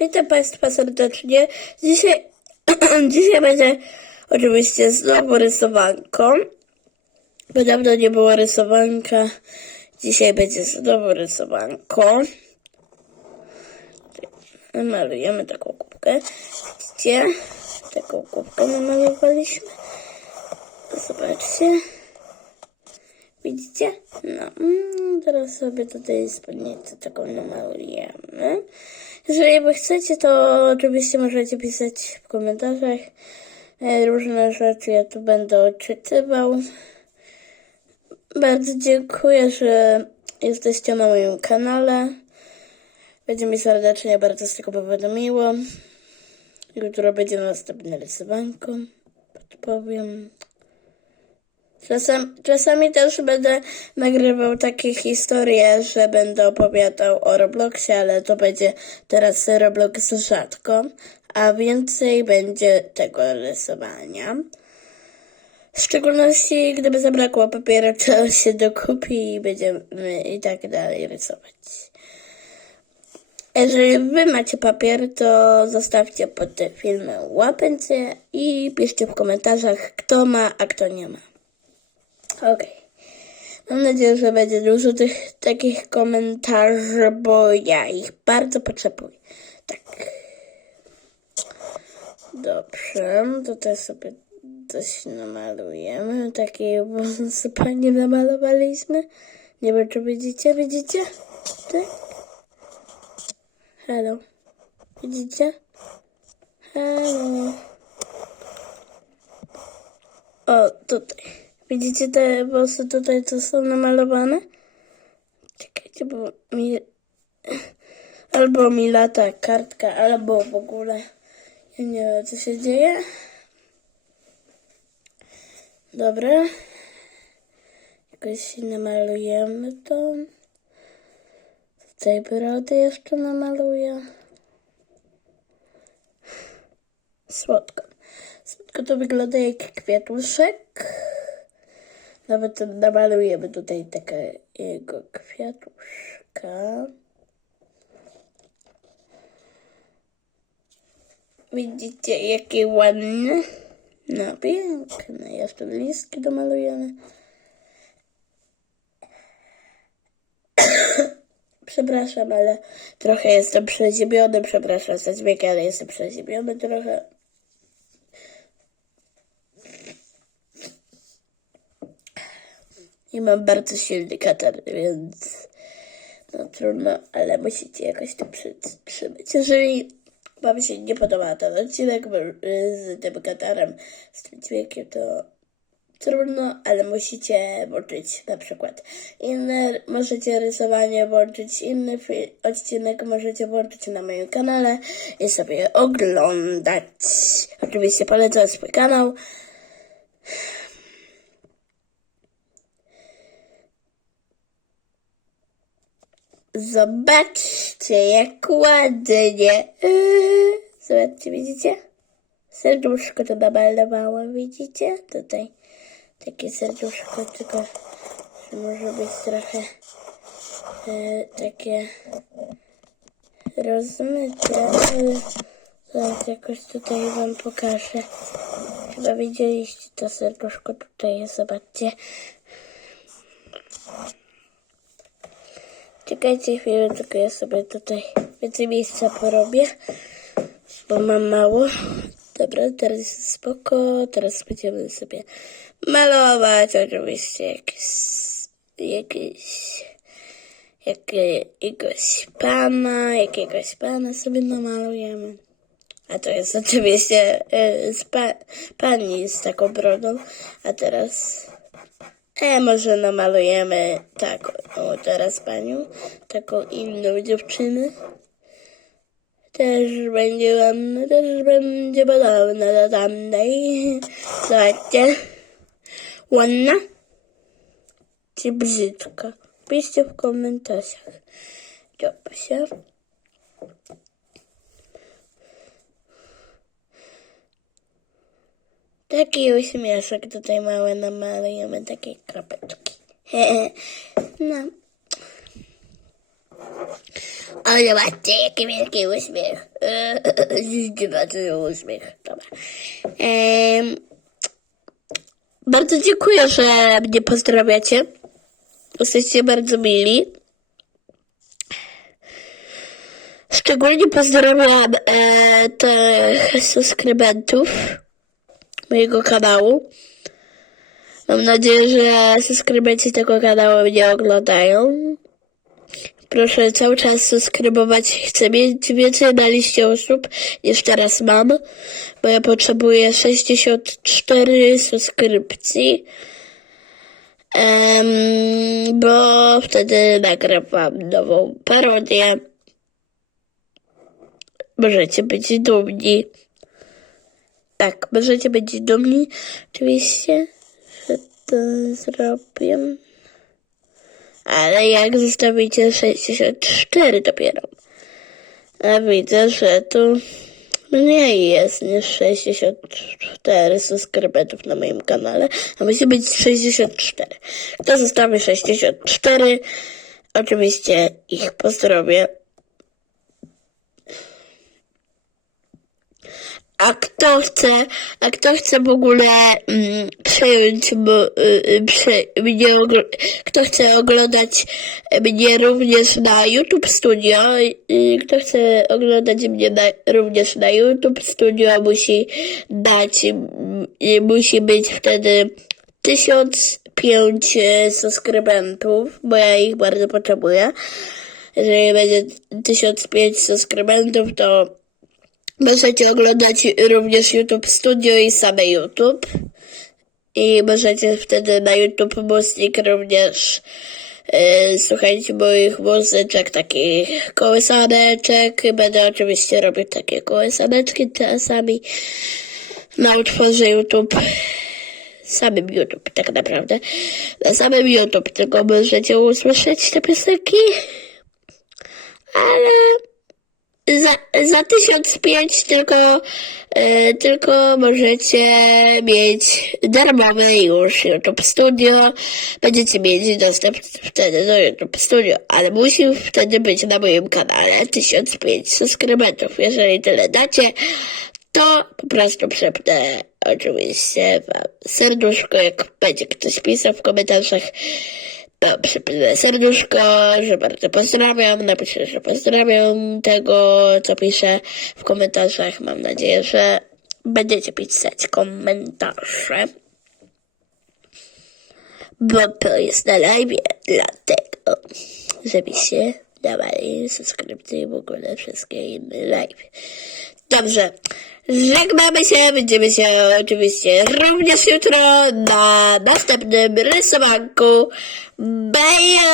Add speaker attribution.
Speaker 1: Witam Państwa serdecznie. Dzisiaj, dzisiaj będzie oczywiście znowu rysowanką. Bo dawno nie było rysowanka. Dzisiaj będzie znowu rysowanką. Malujemy taką kubkę. Widzicie? Taką kubkę namalowaliśmy. Zobaczcie. Widzicie? No, mm, teraz sobie tutaj spódnicę taką namalujemy. Jeżeli by chcecie, to oczywiście możecie pisać w komentarzach e, różne rzeczy. Ja tu będę odczytywał. Bardzo dziękuję, że jesteście na moim kanale. Będzie mi serdecznie bardzo z tego powodu miło. Jutro będzie następne rysowanko. Podpowiem. Czasem, czasami też będę nagrywał takie historie, że będę opowiadał o Robloxie, ale to będzie teraz Roblox rzadko, a więcej będzie tego rysowania. W szczególności, gdyby zabrakło papieru, to się dokupi i będziemy i tak dalej rysować. Jeżeli wy macie papier, to zostawcie pod tym filmem łapęcie i piszcie w komentarzach, kto ma, a kto nie ma. Okej. Mam nadzieję, że będzie dużo tych takich komentarzy, bo ja ich bardzo potrzebuję. Tak. Dobrze, tutaj sobie coś namalujemy. Takie pani namalowaliśmy. Nie wiem, czy widzicie, widzicie? Tak? Halo. Widzicie? Halo. O, tutaj. Widzicie te włosy tutaj, co są namalowane? Czekajcie, bo mi... Albo mi lata kartka, albo w ogóle... Ja nie wiem, co się dzieje. Dobra. Jakoś namalujemy to. Tutaj brody jeszcze namaluję. Słodko. Słodko to wygląda jak kwiatuszek. Nawet namalujemy tutaj takiego kwiatuszka. Widzicie, jakie ładne? No, piękne. Jeszcze listki domalujemy. Przepraszam, ale trochę jestem przeziębiony. Przepraszam za dźwięk, ale jestem przeziębiony trochę. I mam bardzo silny katar, więc no trudno, ale musicie jakoś to przytrzymać. Jeżeli wam się nie podoba ten odcinek y, z tym katarem, z tym dźwiękiem, to trudno, ale musicie włączyć na przykład inne, możecie rysowanie włączyć, inny odcinek możecie włączyć na moim kanale i sobie oglądać. Oczywiście polecam swój kanał. Zobaczcie, jak ładnie. Yy, Zobaczcie, widzicie? Serduszko to namalowałam, widzicie? Tutaj takie serduszko, tylko że może być trochę e, takie rozmyte, zaraz jakoś tutaj wam pokażę. Chyba widzieliście to serduszko tutaj zobaczcie. Czekajcie chwilę, tylko ja sobie tutaj więcej miejsca porobię, bo mam mało. Dobra, teraz jest spoko, teraz będziemy sobie malować oczywiście jakieś, jakieś jakiegoś pana, jakiegoś pana sobie namalujemy. A to jest oczywiście y, z pa, pani z taką brodą. A teraz E, może namalujemy taką, o teraz panią, taką inną dziewczynę. Też będzie ładna, też będzie podobna do tamtej. Zobaczcie. Ładna czy brzydka? Piszcie w komentarzach. Dobrze. Taki uśmieszek tutaj mały namalujemy, takie kropeczki. no. Ale zobaczcie, jaki wielki uśmiech. Zobaczcie uśmiech. Dobra. Em, bardzo dziękuję, że mnie pozdrawiacie. Jesteście bardzo mili. Szczególnie pozdrawiam e, tych subskrybentów mojego kanału. Mam nadzieję, że subskrybenci tego kanału mnie oglądają. Proszę cały czas subskrybować. Chcę mieć więcej na liście osób niż teraz mam, bo ja potrzebuję 64 subskrypcji. Em, bo wtedy nagrywam nową parodię. Możecie być dumni. Tak, możecie być dumni, oczywiście, to zrobię. Ale jak zostawicie 64 dopiero. A widzę, że tu mniej jest niż 64 subskrybentów na moim kanale, a musi być 64. Kto zostawi 64, oczywiście ich pozdrowię. A kto chce, a kto chce w ogóle mm, przejąć bo, y, y, prze, mnie, kto chce oglądać mnie również na YouTube Studio, y, kto chce oglądać mnie na, również na YouTube Studio, musi dać, y, musi być wtedy 1005 subskrybentów, bo ja ich bardzo potrzebuję. Jeżeli będzie 1005 subskrybentów, to Możecie oglądać również YouTube Studio i same YouTube. I możecie wtedy na YouTube Musik również e, słuchać moich muzyczek, takich kołysaneczek. Będę oczywiście robić takie kołysaneczki czasami na utworze YouTube. Samym YouTube tak naprawdę. Na samym YouTube tylko możecie usłyszeć te piosenki. Ale za, za 1005 tylko, e, tylko możecie mieć darmowe już YouTube Studio. Będziecie mieć dostęp wtedy do YouTube Studio, ale musi wtedy być na moim kanale 1005 subskrybentów. Jeżeli tyle dacie, to po prostu przepnę oczywiście wam serduszko, jak będzie ktoś pisał w komentarzach. Przypnę serduszko, że bardzo pozdrawiam. Napiszę, że pozdrawiam tego, co piszę w komentarzach. Mam nadzieję, że będziecie pisać komentarze. Bo to jest na live, dlatego, żebyście dawali subskrypcje i w ogóle wszystkie inne live. Dobrze. Żegnamy się, będziemy się oczywiście również jutro na następnym rysowanku. Beja!